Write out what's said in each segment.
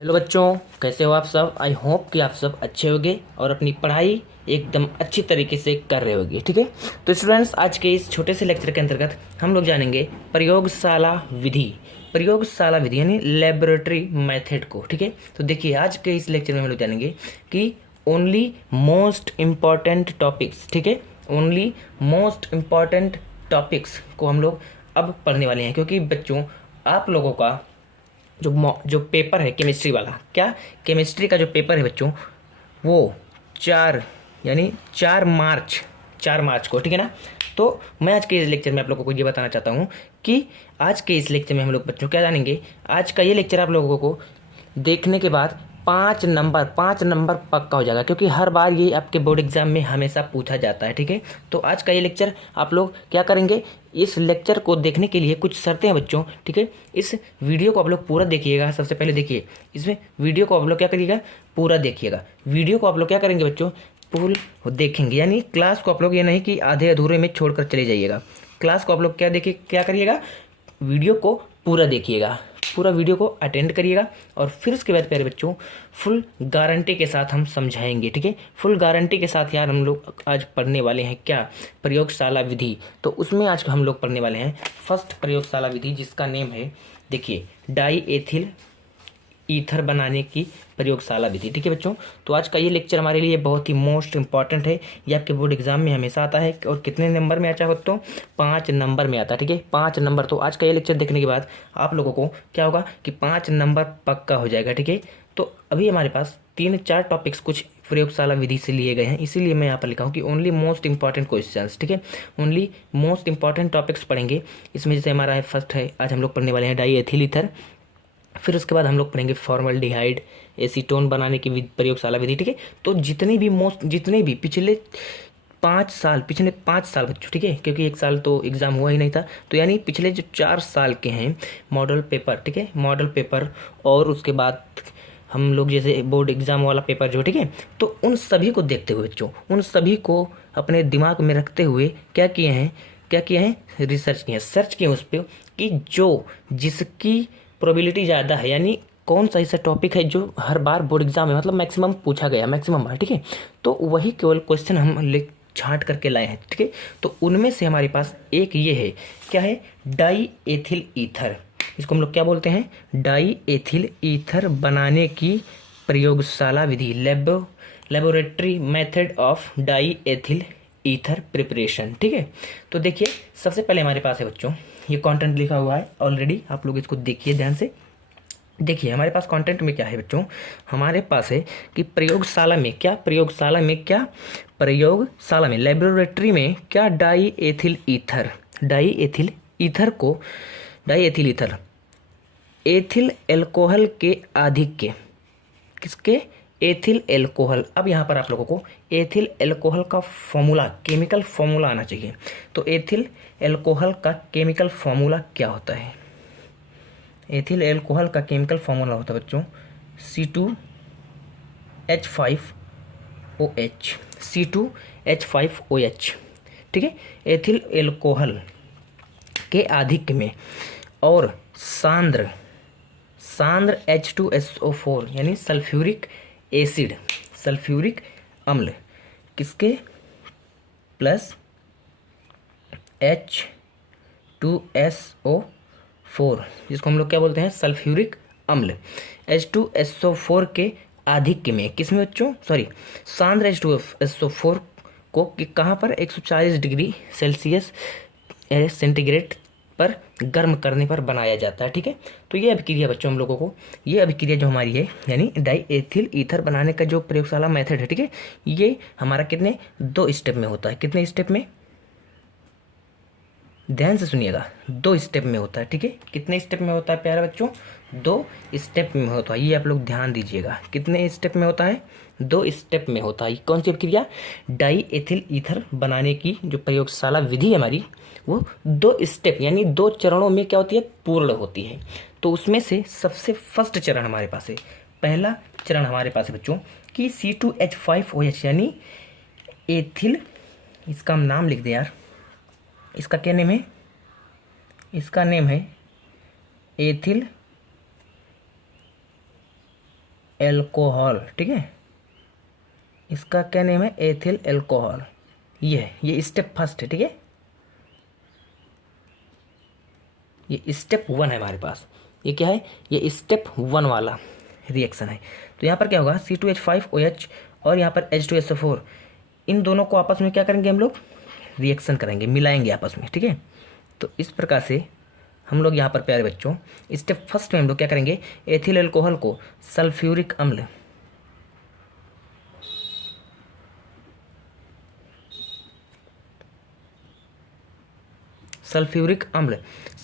Hello बच्चों, कैसे हो आप सब। आई होप कि आप सब अच्छे होंगे और अपनी पढ़ाई एकदम अच्छी तरीके से कर रहे होगे। ठीक है, तो स्टूडेंट्स, आज के इस छोटे से लेक्चर के अंतर्गत हम लोग जानेंगे प्रयोगशाला विधि। प्रयोगशाला विधि यानी लेबोरेटरी मेथड को। ठीक है, तो देखिए आज के इस लेक्चर में हम लोग जानेंगे कि ओनली मोस्ट इम्पॉर्टेंट टॉपिक्स। ठीक है, ओनली मोस्ट इम्पॉर्टेंट टॉपिक्स को हम लोग अब पढ़ने वाले हैं, क्योंकि बच्चों आप लोगों का जो पेपर है केमिस्ट्री वाला, क्या केमिस्ट्री का जो पेपर है बच्चों, वो 4 यानी 4 मार्च को, ठीक है ना। तो मैं आज के इस लेक्चर में आप लोगों को ये बताना चाहता हूँ कि आज के इस लेक्चर में हम लोग बच्चों क्या जानेंगे। आज का ये लेक्चर आप लोगों को देखने के बाद 5 नंबर पक्का हो जाएगा, क्योंकि हर बार ये आपके बोर्ड एग्जाम में हमेशा पूछा जाता है। ठीक है, तो आज का ये लेक्चर आप लोग क्या करेंगे, इस लेक्चर को देखने के लिए कुछ शर्तें हैं बच्चों। ठीक है, इस वीडियो को आप लोग पूरा देखिएगा। सबसे पहले देखिए, इसमें वीडियो को आप लोग क्या करिएगा, पूरा देखिएगा। वीडियो को आप लोग क्या करेंगे बच्चों, फुल देखेंगे, यानी क्लास को आप लोग ये नहीं कि आधे अधूरे में छोड़कर चले जाइएगा। क्लास को आप लोग क्या करिएगा, वीडियो को पूरा देखिएगा, पूरा वीडियो को अटेंड करिएगा। और फिर उसके बाद प्यारे बच्चों, फुल गारंटी के साथ हम समझाएंगे। ठीक है, फुल गारंटी के साथ यार हम लोग आज पढ़ने वाले हैं क्या, प्रयोगशाला विधि। तो उसमें आज हम लोग पढ़ने वाले हैं फर्स्ट प्रयोगशाला विधि, जिसका नेम है, देखिए, डाई एथिल ईथर बनाने की प्रयोगशाला विधि। ठीक है बच्चों, तो आज का ये लेक्चर हमारे लिए बहुत ही मोस्ट इंपॉर्टेंट है। ये आपके बोर्ड एग्जाम में हमेशा आता है, और कितने नंबर में आता है बच्चों, 5 नंबर में आता है। ठीक है, 5 नंबर। तो आज का ये लेक्चर देखने के बाद आप लोगों को क्या होगा कि 5 नंबर पक्का हो जाएगा। ठीक है, तो अभी हमारे पास 3-4 टॉपिक्स कुछ प्रयोगशाला विधि से लिए गए हैं, इसीलिए मैं यहाँ पर लिखा हूँ कि ओनली मोस्ट इंपॉर्टेंट क्वेश्चंस। ठीक है, ओनली मोस्ट इंपॉर्टेंट टॉपिक्स पढ़ेंगे। इसमें जैसे हमारा है फर्स्ट है, आज हम लोग पढ़ने वाले हैं डाई एथिल ईथर। फिर उसके बाद हम लोग पढ़ेंगे फॉर्मल्डिहाइड एसीटोन बनाने की प्रयोगशाला विधि। ठीक है, तो जितने भी पिछले 5 साल बच्चों, ठीक है, क्योंकि 1 साल तो एग्ज़ाम हुआ ही नहीं था, तो यानी पिछले जो 4 साल के हैं मॉडल पेपर। ठीक है, मॉडल पेपर, और उसके बाद हम लोग जैसे बोर्ड एग्ज़ाम वाला पेपर जो, ठीक है, तो उन सभी को देखते हुए बच्चों, उन सभी को अपने दिमाग में रखते हुए क्या किए हैं, रिसर्च किए हैं, सर्च किए हैं उस पर कि जो जिसकी प्रोबेबिलिटी ज़्यादा है, यानी कौन सा ऐसा टॉपिक है जो हर बार बोर्ड एग्जाम में मतलब मैक्सिमम पूछा गया, मैक्सिमम बार। ठीक है, तो वही केवल क्वेश्चन हम ले छांट करके लाए हैं। ठीक है, तो उनमें से हमारे पास एक ये है, क्या है, डाई एथिल ईथर। इसको हम लोग क्या बोलते हैं, डाई एथिल ईथर बनाने की प्रयोगशाला विधि, laboratory method of diethyl ether preparation. ठीक है, तो देखिए सबसे पहले हमारे पास है बच्चों, ये कंटेंट लिखा हुआ है ऑलरेडी, आप लोग इसको देखिए ध्यान से। देखिए हमारे पास कंटेंट में क्या है बच्चों, हमारे पास है कि प्रयोगशाला में लेबोरेटरी में क्या die ethyl ether ethyl alcohol के आधिक्य, किसके, एथिल एल्कोहल। अब यहाँ पर आप लोगों को एथिल एल्कोहल का फॉर्मूला, केमिकल फॉर्मूला आना चाहिए। तो एथिल एल्कोहल का केमिकल फॉर्मूला क्या होता है, एथिल एल्कोहल का केमिकल फॉर्मूला होता है बच्चों C2H5OH, C2H5OH। ठीक है, एथिल एल्कोहल के आधिक्य में और सांद्र H2SO4 यानी सल्फ्यूरिक अम्ल, किसके, प्लस H2SO4, जिसको हम लोग क्या बोलते हैं, सल्फ्यूरिक अम्ल। H2SO4 के आधिक्य में, किसमें बच्चों, सॉरी, सांद्र H2SO4 को कहाँ पर 140 डिग्री सेल्सियस सेंटीग्रेड पर गर्म करने पर बनाया जाता है। ठीक है, तो ये अभिक्रिया बच्चों हम लोगों को, ये अभिक्रिया जो हमारी है, यानी डाई एथिल ईथर बनाने का जो प्रयोगशाला मेथड है, ठीक है, ये हमारा कितने 2 स्टेप में होता है। कितने स्टेप में, ध्यान से सुनिएगा, 2 स्टेप में होता है। ठीक है, कितने स्टेप में होता है प्यारे बच्चों, 2 स्टेप में होता है। ये आप लोग ध्यान दीजिएगा, कितने स्टेप में होता है, 2 स्टेप में होता है। कौन सी प्रक्रिया, डाई एथिल ईथर बनाने की जो प्रयोगशाला विधि है हमारी, वो 2 स्टेप यानी 2 चरणों में क्या होती है, पूर्ण होती है। तो उसमें से सबसे फर्स्ट चरण हमारे पास है, पहला चरण हमारे पास है बच्चों कि C2H5OH यानी एथिल, इसका हम नाम लिख दे यार, इसका क्या नेम है, इसका नेम है एथिल एल्कोहल, ठीक है, इसका क्या नेम है, एथिल एल्कोहल। ये स्टेप फर्स्ट है, ठीक है, ये स्टेप 1 है हमारे पास। ये क्या है, ये स्टेप 1 वाला रिएक्शन है। तो यहाँ पर क्या होगा, C2H5OH और यहाँ पर H2SO4, इन दोनों को आपस में क्या करेंगे हम लोग, रिएक्शन करेंगे, मिलाएंगे आपस में, ठीक है। तो इस प्रकार से हम लोग यहाँ पर प्यारे बच्चों स्टेप फर्स्ट में हम लोग क्या करेंगे, एथिल एल्कोहल को सल्फ्यूरिक अम्ल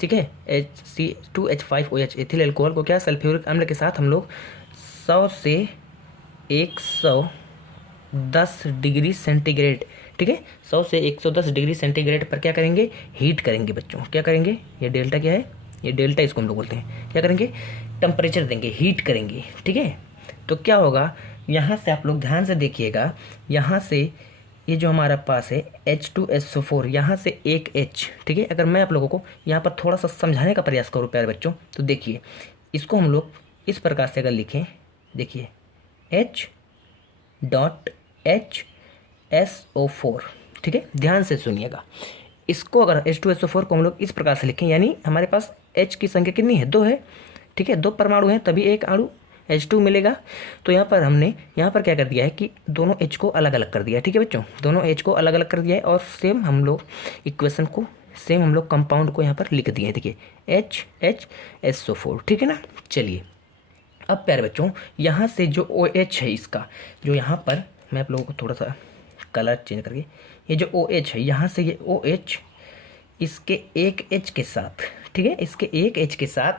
ठीक है, C2H5OH एथिल एल्कोहल को क्या, सल्फ्यूरिक अम्ल के साथ हम लोग 100 से 110 डिग्री सेंटीग्रेड, ठीक है, 100 से 110 डिग्री सेंटीग्रेड पर क्या करेंगे, हीट करेंगे बच्चों। क्या करेंगे, ये डेल्टा क्या है, ये डेल्टा इसको हम लोग बोलते हैं। क्या करेंगे, टेम्परेचर देंगे, हीट करेंगे, ठीक है। तो क्या होगा, यहाँ से आप लोग ध्यान से देखिएगा, यहाँ से ये जो हमारा पास है H2SO4, यहाँ से एक H, ठीक है। अगर मैं आप लोगों को यहाँ पर थोड़ा सा समझाने का प्रयास करूँ प्यारे बच्चों, तो देखिए इसको हम लोग इस प्रकार से अगर लिखें, देखिए H.HSO4, ठीक है, ध्यान से सुनिएगा। इसको अगर H2SO4 को हम लोग इस प्रकार से लिखें, यानी हमारे पास H की संख्या कितनी है, 2 है, ठीक है, 2 परमाणु हैं, तभी एक अणु H2 मिलेगा। तो यहाँ पर हमने यहाँ पर क्या कर दिया है कि दोनों H को अलग अलग कर दिया है, ठीक है बच्चों, दोनों H को अलग अलग कर दिया है, और सेम हम लोग इक्वेशन को, सेम हम लोग कंपाउंड को यहाँ पर लिख दिए हैं, देखिए HHSO4, ठीक है ना। चलिए अब प्यारे बच्चों यहाँ से जो OH है इसका, जो यहाँ पर मैं आप लोगों को थोड़ा सा कलर चेंज करके, ये जो OH है यहाँ से ये OH इसके एक H के साथ, ठीक है, इसके एक H के साथ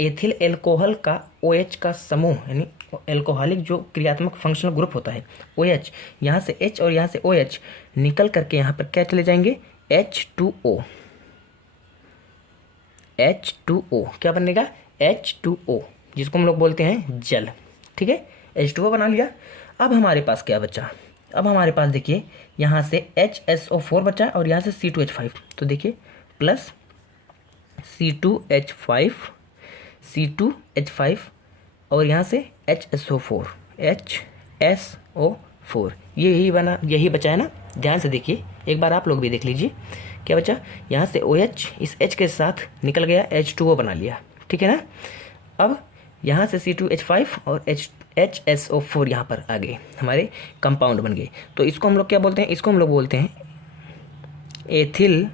एथिल एल्कोहल का OH का समूह, यानी एल्कोहलिक जो क्रियात्मक फंक्शनल ग्रुप होता है OH, यहाँ से H और यहाँ से OH निकल करके यहाँ पर क्या चले जाएंगे, H2O, क्या बनेगा, H2O, जिसको हम लोग बोलते हैं जल, ठीक है, H2O बना लिया। अब हमारे पास क्या बचा, अब हमारे पास देखिए यहाँ से HSO4 बचा और यहाँ से C2H5, तो देखिए प्लस C2H5 और यहाँ से HSO4, यही बना, यही बचा है ना। ध्यान से देखिए, एक बार आप लोग भी देख लीजिए क्या बचा, यहाँ से OH इस H के साथ निकल गया, H2O बना लिया, ठीक है ना। अब यहाँ से C2H5 और HSO4 यहाँ पर आ गए, हमारे कंपाउंड बन गए। तो इसको हम लोग क्या बोलते हैं, इसको हम लोग बोलते हैं एथिल,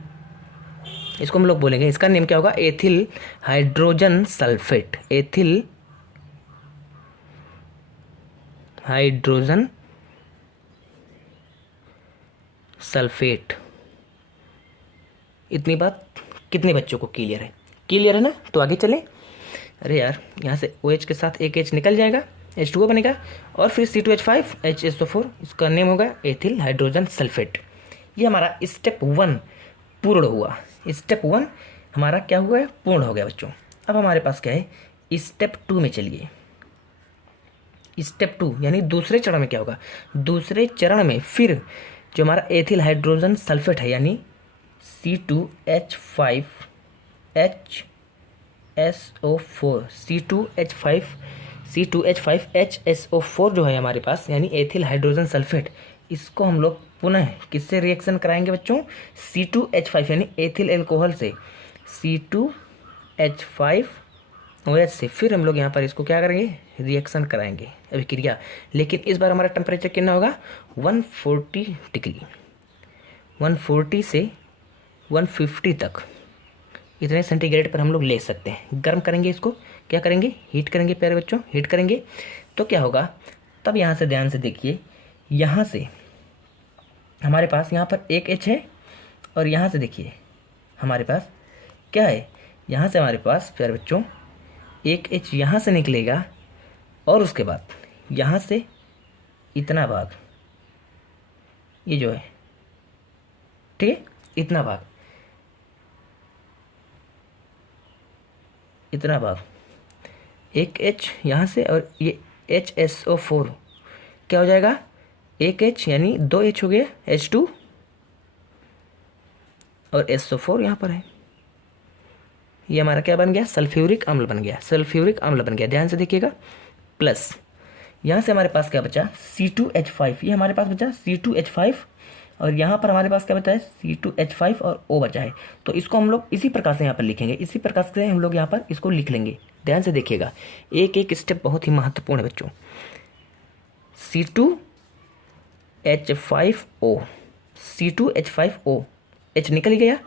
इसको हम लोग बोलेंगे, इसका नेम क्या होगा, ethyl hydrogen sulphate, ethyl hydrogen sulphate. इतनी बात कितने बच्चों को क्लियर है, क्लियर है ना। तो आगे चलें। अरे यार, यहाँ से OH के साथ एक H निकल जाएगा, H2O बनेगा, और फिर C2H5 HSO4, इसका नेम होगा एथिल हाइड्रोजन सल्फेट। ये हमारा स्टेप 1 पूर्ण हुआ, स्टेप 1 हमारा क्या हुआ है, पूर्ण हो गया बच्चों। अब हमारे पास क्या है, स्टेप 2 में चलिए। स्टेप 2 यानी दूसरे चरण में क्या होगा, दूसरे चरण में फिर जो हमारा एथिल हाइड्रोजन सल्फेट है, यानी C2H5HSO4 जो है हमारे पास, यानी एथिल हाइड्रोजन सल्फेट, इसको हम लोग पुनः किससे रिएक्शन कराएंगे बच्चों, C2H5 यानी एथिल एल्कोहल से, C2H5OH से, फिर हम लोग यहाँ पर इसको क्या करेंगे, रिएक्शन कराएंगे, अभिक्रिया। लेकिन इस बार हमारा टेम्परेचर कितना होगा, 140 डिग्री, 140 से 150 तक, इतने सेंटीग्रेड पर हम लोग ले सकते हैं। गर्म करेंगे इसको, क्या करेंगे, हीट करेंगे प्यारे बच्चों, हीट करेंगे। तो क्या होगा, तब यहाँ से ध्यान से देखिए, यहाँ से हमारे पास यहाँ पर एक H है, और यहाँ से देखिए हमारे पास क्या है, यहाँ से हमारे पास प्यारे बच्चों एक H यहाँ से निकलेगा, और उसके बाद यहाँ से इतना भाग, ये जो है, ठीक है, इतना भाग, इतना भाग, एक H यहाँ से, और ये HSO4 क्या हो जाएगा, एक H यानी 2 H हो गया, H2 और SO4 यहाँ पर है, ये हमारा क्या बन गया, सल्फ्यूरिक अम्ल बन गया, सल्फ्यूरिक अम्ल बन गया। ध्यान से देखिएगा, प्लस यहाँ से हमारे पास क्या बचा C2H5, ये हमारे पास बचा C2H5 और यहाँ पर हमारे पास क्या बचा है C2H5 और O बचा है। तो इसको हम लोग इसी प्रकार से यहाँ पर लिखेंगे, इसी प्रकार से हम लोग यहाँ पर इसको लिख लेंगे। ध्यान से देखिएगा, एक एक स्टेप बहुत ही महत्वपूर्ण है बच्चों। C2H5O, C2H5O, H निकल गया।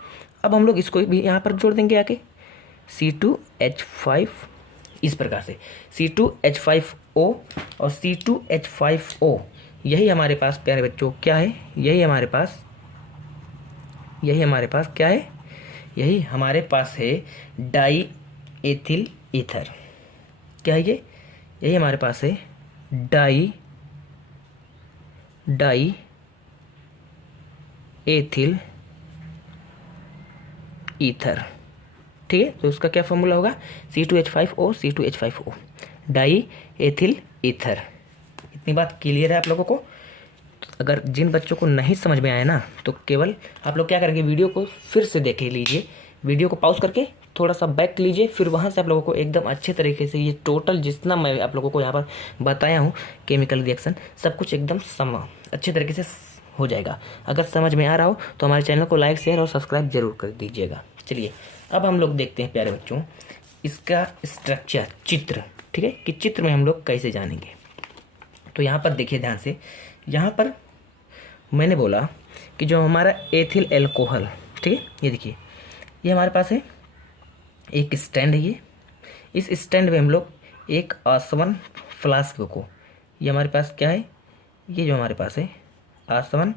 अब हम लोग इसको भी यहाँ पर जोड़ देंगे आके C2H5, इस प्रकार से C2H5O और C2H5O, यही हमारे पास प्यारे बच्चों क्या है, यही हमारे पास क्या है, यही हमारे पास है डाई एथिल ईथर। क्या है ये, यही हमारे पास है डाई एथिल ईथर। ठीक है, तो उसका क्या फॉर्मूला होगा C2H5O, C2H5O, die ethyl ether. इतनी बात क्लियर है आप लोगों को। अगर जिन बच्चों को नहीं समझ में आया ना, तो केवल आप लोग क्या करेंगे, वीडियो को फिर से देख लीजिए, वीडियो को पॉज करके थोड़ा सा बैक लीजिए, फिर वहाँ से आप लोगों को एकदम अच्छे तरीके से ये टोटल जितना मैं आप लोगों को यहाँ पर बताया हूँ केमिकल रिएक्शन, सब कुछ एकदम अच्छे तरीके से हो जाएगा। अगर समझ में आ रहा हो तो हमारे चैनल को लाइक, शेयर और सब्सक्राइब जरूर कर दीजिएगा। चलिए अब हम लोग देखते हैं प्यारे बच्चों इसका स्ट्रक्चर, चित्र। ठीक है, कि चित्र में हम लोग कैसे जानेंगे। तो यहाँ पर देखिए ध्यान से, यहाँ पर मैंने बोला कि जो हमारा एथिल एल्कोहल, ठीक है, ये देखिए ये हमारे पास है एक स्टैंड है। ये इस स्टैंड में हम लोग एक आसवन फ्लास्क को, ये हमारे पास क्या है, ये जो हमारे पास है आसवन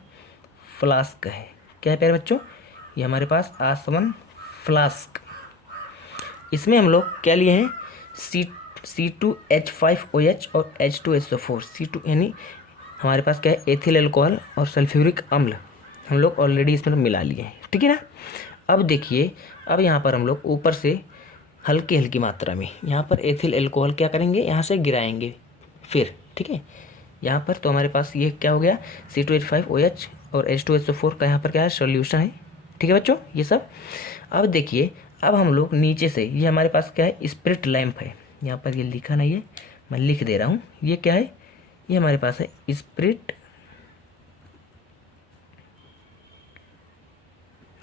फ्लास्क है। क्या है प्यारे बच्चों, ये हमारे पास आसवन फ्लास्क। इसमें हम लोग क्या लिए हैं C2H5OH और H2SO4। C2 यानी हमारे पास क्या है एथिल अल्कोहल और सल्फ्यूरिक अम्ल हम लोग ऑलरेडी इसमें मिला लिए हैं। ठीक है ना। अब देखिए, अब यहाँ पर हम लोग ऊपर से हल्की मात्रा में यहाँ पर एथिल अल्कोहल क्या करेंगे, यहाँ से गिराएंगे फिर। ठीक है, यहाँ पर तो हमारे पास ये क्या हो गया C2H5OH और H2SO4 का यहाँ पर क्या है सॉल्यूशन है। ठीक है बच्चों, ये सब। अब देखिए, अब हम लोग नीचे से, ये हमारे पास क्या है स्पिरिट लैंप है, यहाँ पर ये लिखा नहीं है, मैं लिख दे रहा हूँ। ये क्या है, ये हमारे पास है स्पिरिट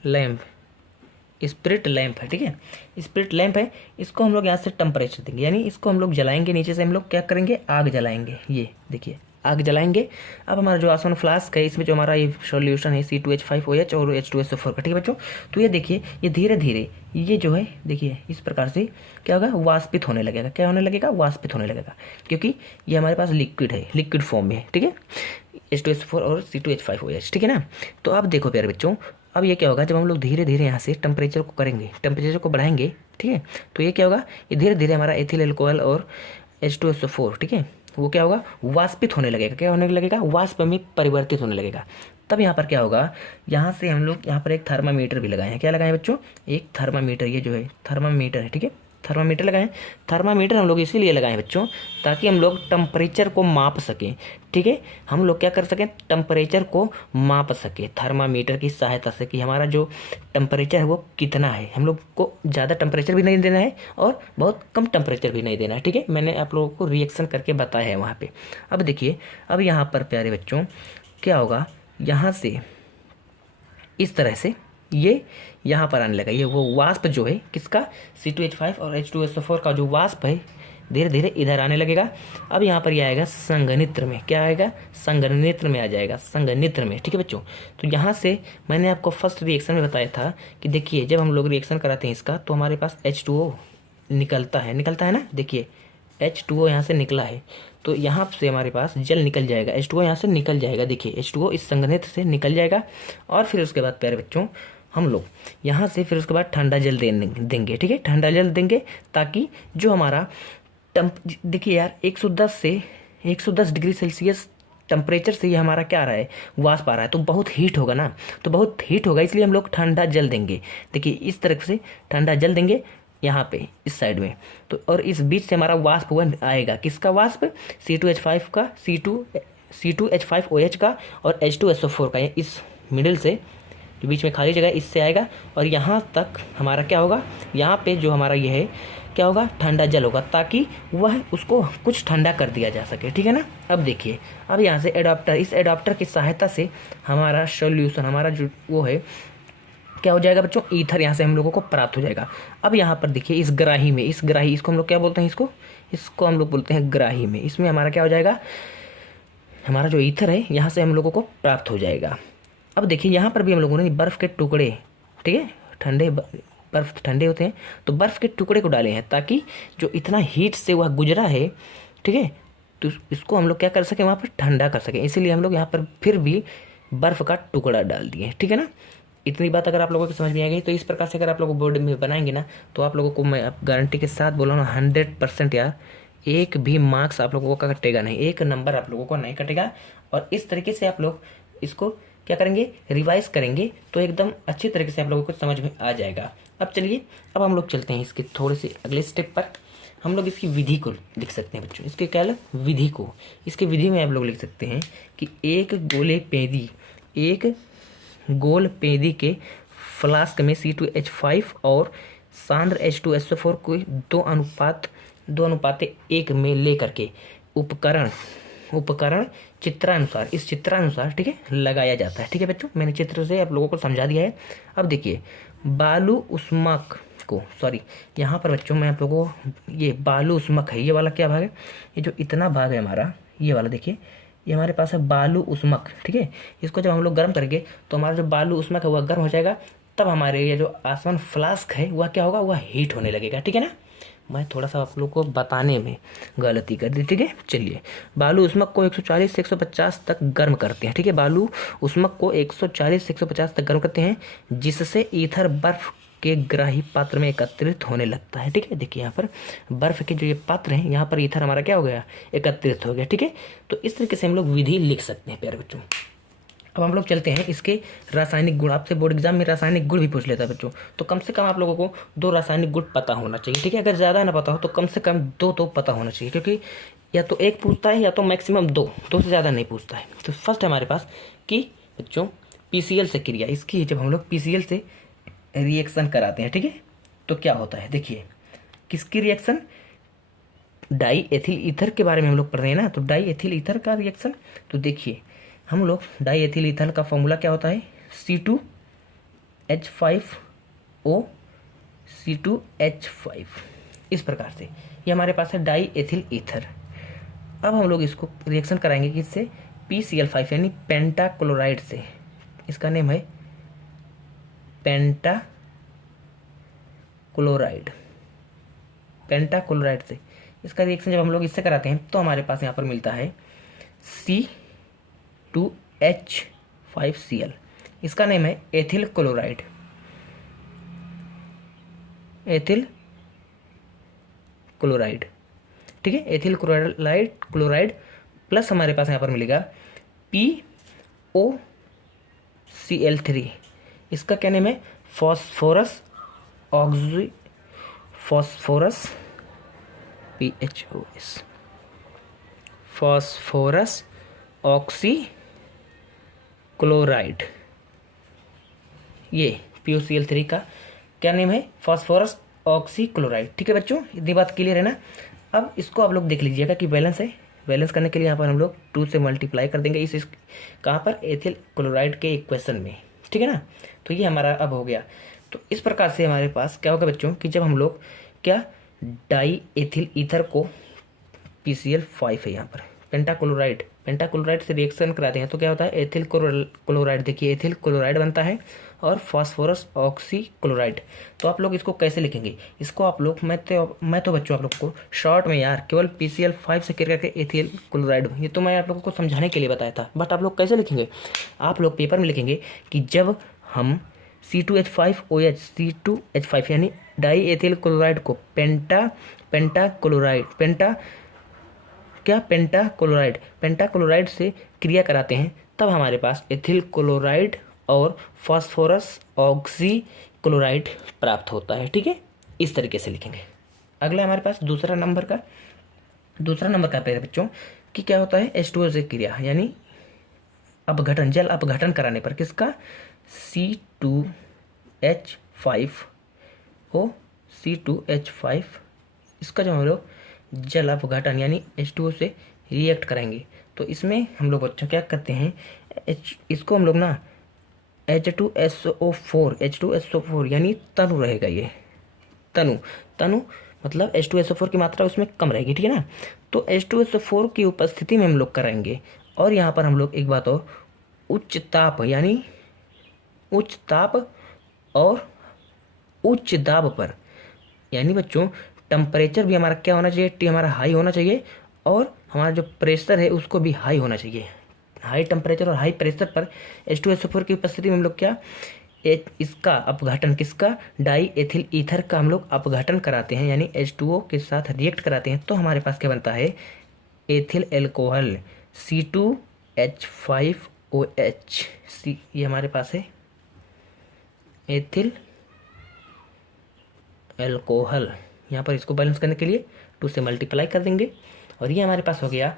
लैंप, स्पिरिट लैंप है। ठीक है, स्पिरिट लैंप है। इसको हम लोग यहाँ से टेम्परेचर देंगे, यानी इसको हम लोग जलाएंगे, नीचे से हम लोग क्या करेंगे आग जलाएंगे। ये देखिए आग जलाएंगे। अब हमारा जो आसवन फ्लास्क है, इसमें जो हमारा ये सॉल्यूशन है C2H5OH और H2SO4 का। ठीक है बच्चों, तो ये देखिए ये धीरे धीरे ये जो है देखिए इस प्रकार से क्या होगा, वाष्पित होने लगेगा। क्या होने लगेगा, वाष्पित होने लगेगा, क्योंकि ये हमारे पास लिक्विड है, लिक्विड फॉर्म में है। ठीक है, H2SO4 और C2H5OH। ठीक है ना। तो अब देखो प्यारे बच्चों, अब ये क्या होगा, जब हम लोग धीरे धीरे यहाँ से टेम्परेचर को करेंगे, टेम्परेचर को बढ़ाएंगे, ठीक है, तो ये क्या होगा, ये धीरे धीरे हमारा एथिल अल्कोहल और H2SO4, ठीक है, वो क्या होगा, वाष्पित होने लगेगा। क्या होने लगेगा, वाष्प में परिवर्तित होने लगेगा। तब यहाँ पर क्या होगा, यहाँ से हम लोग यहाँ पर एक थर्मामीटर भी लगाए हैं। क्या लगाए बच्चों, एक थर्मामीटर, ये जो है थर्मामीटर है। ठीक है, थर्मामीटर लगाएं। थर्मामीटर हम लोग इसीलिए लगाएं बच्चों, ताकि हम लोग टेम्परेचर को माप सकें। ठीक है, हम लोग क्या कर सकें, टेम्परेचर को माप सकें थर्मामीटर की सहायता से, कि हमारा जो टेम्परेचर है वो कितना है। हम लोग को ज़्यादा टेम्परेचर भी नहीं देना है और बहुत कम टेम्परेचर भी नहीं देना है। ठीक है, मैंने आप लोगों को रिएक्शन करके बताया है वहाँ पे। अब देखिए, अब यहाँ पर प्यारे बच्चों क्या होगा, यहाँ से इस तरह से ये यहाँ पर आने लगा। ये वो वाष्प जो है किसका, C2H5 और H2SO4 का जो वाष्प है, धीरे धीरे इधर आने लगेगा। अब यहाँ पर ये आएगा संघनित्र में। क्या आएगा, संघनित्र में आ जाएगा, संघनित्र में। ठीक है बच्चों, तो यहाँ से मैंने आपको फर्स्ट रिएक्शन में बताया था कि देखिए जब हम लोग रिएक्शन कराते हैं इसका, तो हमारे पास H2O निकलता है ना। देखिए H2O यहाँ से निकला है, तो यहाँ से हमारे पास जल निकल जाएगा, H2O यहाँ से निकल जाएगा। देखिए H2O इस संघनित्र से निकल जाएगा। और फिर उसके बाद प्यारे बच्चों हम लोग यहाँ से फिर उसके बाद ठंडा जल देंगे। ठीक है, ठंडा जल देंगे, ताकि जो हमारा देखिए यार 110 से 110 डिग्री सेल्सियस टेम्परेचर से ये हमारा क्या आ रहा है, वाष्प आ रहा है, तो बहुत हीट होगा ना, तो बहुत हीट होगा, इसलिए हम लोग ठंडा जल देंगे। देखिए इस तरह से ठंडा जल देंगे यहाँ पे इस साइड में, तो और इस बीच से हमारा वाष्प हुआ आएगा। किसका वाष्प, C2H5 का, C2H5OH का और H2SO4 का। इस मिडिल से जो बीच में खाली जगह इससे आएगा, और यहाँ तक हमारा क्या होगा, यहाँ पे जो हमारा ये है क्या होगा, ठंडा जल होगा, ताकि वह उसको कुछ ठंडा कर दिया जा सके, ठीक है ना। अब देखिए, अब यहाँ से एडाप्टर, इस एडाप्टर की सहायता से हमारा सोल्यूशन, हमारा जो वो है क्या हो जाएगा बच्चों, ईथर यहाँ से हम लोगों को प्राप्त हो जाएगा। अब यहाँ पर देखिए इस ग्राही में, इस ग्राही, इसको हम लोग क्या बोलते हैं, इसको हम लोग बोलते हैं ग्राही में। इसमें हमारा क्या हो जाएगा, हमारा जो ईथर है यहाँ से हम लोगों को प्राप्त हो जाएगा। अब देखिए यहाँ पर भी हम लोगों ने बर्फ़ के टुकड़े, ठीक है, ठंडे बर्फ़ ठंडे होते हैं तो बर्फ़ के टुकड़े को डाले हैं, ताकि जो इतना हीट से वह गुजरा है, ठीक है, तो इसको हम लोग क्या कर सकें, वहाँ पर ठंडा कर सकें। इसीलिए हम लोग यहाँ पर फिर भी बर्फ़ का टुकड़ा डाल दिए, ठीक है ना। इतनी बात अगर आप लोगों को समझ में आ गई तो इस प्रकार से अगर आप लोग बोर्ड में बनाएंगे ना, तो आप लोगों को मैं गारंटी के साथ बोला ना 100% यार, एक भी मार्क्स आप लोगों का कटेगा नहीं, एक नंबर आप लोगों को नहीं कटेगा। और इस तरीके से आप लोग इसको क्या करेंगे, रिवाइज करेंगे तो एकदम अच्छी तरीके से आप लोगों को समझ में आ जाएगा। अब चलिए, अब हम लोग चलते हैं इसके थोड़े से अगले स्टेप पर। हम लोग इसकी विधि को लिख सकते हैं बच्चों, इसके क्या विधि को, इसके विधि में आप लोग लिख सकते हैं कि एक गोल पेंदी के फ्लास्क में C2H5 और सांद्र H2SO4 को 2:1 में लेकर के उपकरण चित्रानुसार, इस चित्रानुसार, ठीक है, लगाया जाता है। ठीक है बच्चों, मैंने चित्र से आप लोगों को समझा दिया है। अब देखिए बालू उष्मक को, सॉरी यहाँ पर बच्चों मैं आप लोगों को, ये बालू उष्मक है, ये वाला क्या भाग है, ये जो इतना भाग है हमारा, ये वाला देखिए, ये हमारे पास है बालू उष्मक, ठीक है। इसको जब हम लोग गर्म करेंगे तो हमारा जो बालू उष्मक है वह गर्म हो जाएगा, तब हमारे ये जो आसमान फ्लास्क है वह क्या होगा, वह हीट होने लगेगा, ठीक है ना। मैं थोड़ा सा आप लोग को बताने में गलती कर दी, ठीक है। चलिए, बालू उष्मक को 140 से 150 तक गर्म करते हैं, ठीक है। बालू उष्मक को 140 से 150 तक गर्म करते हैं, जिससे ईथर बर्फ के ग्राही पात्र में एकत्रित होने लगता है, ठीक है। देखिए यहाँ पर बर्फ के जो ये पात्र हैं, यहाँ पर ईथर हमारा क्या हो गया, एकत्रित हो गया, ठीक है। तो इस तरीके से हम लोग विधि लिख सकते हैं प्यारे बच्चों। अब हम लोग चलते हैं इसके रासायनिक गुण। आपसे बोर्ड एग्जाम में रासायनिक गुण भी पूछ लेता है बच्चों, तो कम से कम आप लोगों को 2 रासायनिक गुण पता होना चाहिए, ठीक है। अगर ज़्यादा ना पता हो तो कम से कम 2 तो पता होना चाहिए, क्योंकि या तो 1 पूछता है या तो मैक्सिमम 2 से ज़्यादा नहीं पूछता है। तो फर्स्ट है हमारे पास कि बच्चों PCl से क्रिया, इसकी जब हम लोग PCl से रिएक्शन कराते हैं, ठीक है, तो क्या होता है, देखिए किसकी रिएक्शन, डाई एथिल ईथर के बारे में हम लोग पढ़ रहे हैं ना, तो डाई एथिल ईथर का रिएक्शन। तो देखिए हम लोग डाई एथिल ईथर का फॉर्मूला क्या होता है, C2H5O C2H5, इस प्रकार से ये हमारे पास है डाई एथिल ईथर। अब हम लोग इसको रिएक्शन कराएंगे किससे, PCl5 यानी पेंटाक्लोराइड से, इसका नेम है पेंटाक्लोराइड से। इसका रिएक्शन जब हम लोग इससे कराते हैं तो हमारे पास यहाँ पर मिलता है C2H5Cl, इसका नेम है एथिल क्लोराइड, ठीक है। एथिल क्लोराइड प्लस हमारे पास यहाँ पर मिलेगा POCl3, इसका क्या नेम है, phosphorus PHOS, phosphorus oxy chloride. ये POCl3 का क्या नेम है, फॉस्फोरस ऑक्सी क्लोराइड, ठीक है बच्चों, इतनी बात क्लियर है ना। अब इसको आप लोग देख लीजिएगा कि बैलेंस है, बैलेंस करने के लिए यहाँ पर हम लोग 2 से मल्टीप्लाई कर देंगे इस कहाँ पर, एथिल क्लोराइड के इक्वेशन में, ठीक है ना। तो ये हमारा अब हो गया। तो इस प्रकार से हमारे पास क्या होगा बच्चों कि जब हम लोग क्या डाई एथिल ईथर को PCl5 है यहाँ पर पेंटाक्लोराइड से रिएक्शन कराते हैं तो क्या होता है, एथिल क्लोराइड, देखिए एथिल क्लोराइड बनता है और फॉस्फोरस ऑक्सी क्लोराइड। तो आप लोग इसको कैसे लिखेंगे, इसको आप लोग मैं तो बच्चों आप लोग को शॉर्ट में यार केवल PCl5 से करके एथिल क्लोराइड, ये तो मैं आप लोगों को समझाने के लिए बताया था। बट आप लोग कैसे लिखेंगे, आप लोग पेपर में लिखेंगे कि जब हम C2H5OH C2H5 यानी डाई एथिल क्लोराइड को पेंटाक्लोराइड से क्रिया कराते हैं, तब हमारे पास एथिल क्लोराइड और फॉस्फोरस ऑक्सी क्लोराइड प्राप्त होता है, ठीक है। इस तरीके से लिखेंगे। अगला हमारे पास दूसरा नंबर का पेड़ बच्चों कि क्या होता है, H2O से क्रिया यानी अपघटन, जल अपघटन कराने पर किसका, C2H5O C2H5 इसका जो हम लोग जल अपघटन यानी H2O से रिएक्ट कराएंगे। तो इसमें हम लोग बच्चों क्या करते हैं, इसको हम लोग ना H2SO4 यानी तनु रहेगा, ये तनु तनु मतलब H2SO4 की मात्रा उसमें कम रहेगी, ठीक है ना। तो H2SO4 की उपस्थिति में हम लोग कराएंगे। और यहाँ पर हम लोग एक बात और, उच्च ताप यानी उच्च ताप और उच्च दाब पर, यानी बच्चों टेम्परेचर भी हमारा क्या होना चाहिए, टी हमारा हाई होना चाहिए, और हमारा जो प्रेशर है उसको भी हाई होना चाहिए। हाई टेम्परेचर और हाई प्रेशर पर H2SO4 की उपस्थिति में हम लोग क्या, इसका अपघटन, किसका, डाई एथिल ईथर का हम लोग अपघटन कराते हैं, यानी H2O के साथ रिएक्ट कराते हैं। तो हमारे पास क्या बनता है, एथिल एल्कोहल C2H5OH, ये हमारे पास है एथिल एल्कोहल। यहाँ पर इसको बैलेंस करने के लिए 2 से मल्टीप्लाई कर देंगे, और ये हमारे पास हो गया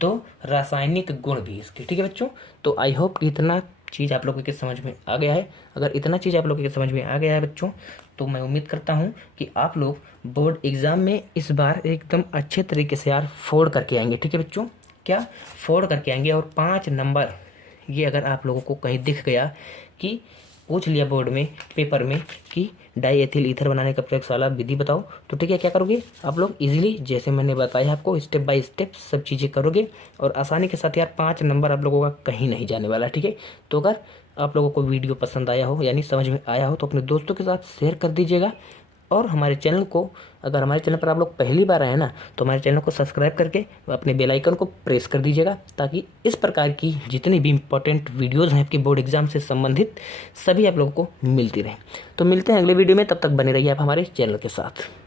2 रासायनिक गुण भी इसके, ठीक है बच्चों। तो आई होप कि इतना चीज़ आप लोगों के समझ में आ गया है। अगर इतना चीज़ आप लोगों के समझ में आ गया है बच्चों, तो मैं उम्मीद करता हूँ कि आप लोग बोर्ड एग्ज़ाम में इस बार एकदम अच्छे तरीके से यार फोड़ करके आएंगे, ठीक है बच्चों। क्या फोड़ करके आएंगे, और 5 नंबर ये अगर आप लोगों को कहीं दिख गया कि पूछ लिया बोर्ड में पेपर में कि डाई एथिल ईथर बनाने का प्रयोगशाला विधि बताओ, तो ठीक है क्या करोगे आप लोग, इजीली जैसे मैंने बताया आपको स्टेप बाय स्टेप सब चीज़ें करोगे, और आसानी के साथ यार 5 नंबर आप लोगों का कहीं नहीं जाने वाला, ठीक है। तो अगर आप लोगों को वीडियो पसंद आया हो यानी समझ में आया हो, तो अपने दोस्तों के साथ शेयर कर दीजिएगा, और हमारे चैनल को, अगर हमारे चैनल पर आप लोग पहली बार आए हैं ना, तो हमारे चैनल को सब्सक्राइब करके अपने बेल आइकन को प्रेस कर दीजिएगा, ताकि इस प्रकार की जितनी भी इंपॉर्टेंट वीडियोस हैं आपके बोर्ड एग्जाम से संबंधित सभी आप लोगों को मिलती रहे। तो मिलते हैं अगले वीडियो में, तब तक बने रहिए आप हमारे चैनल के साथ।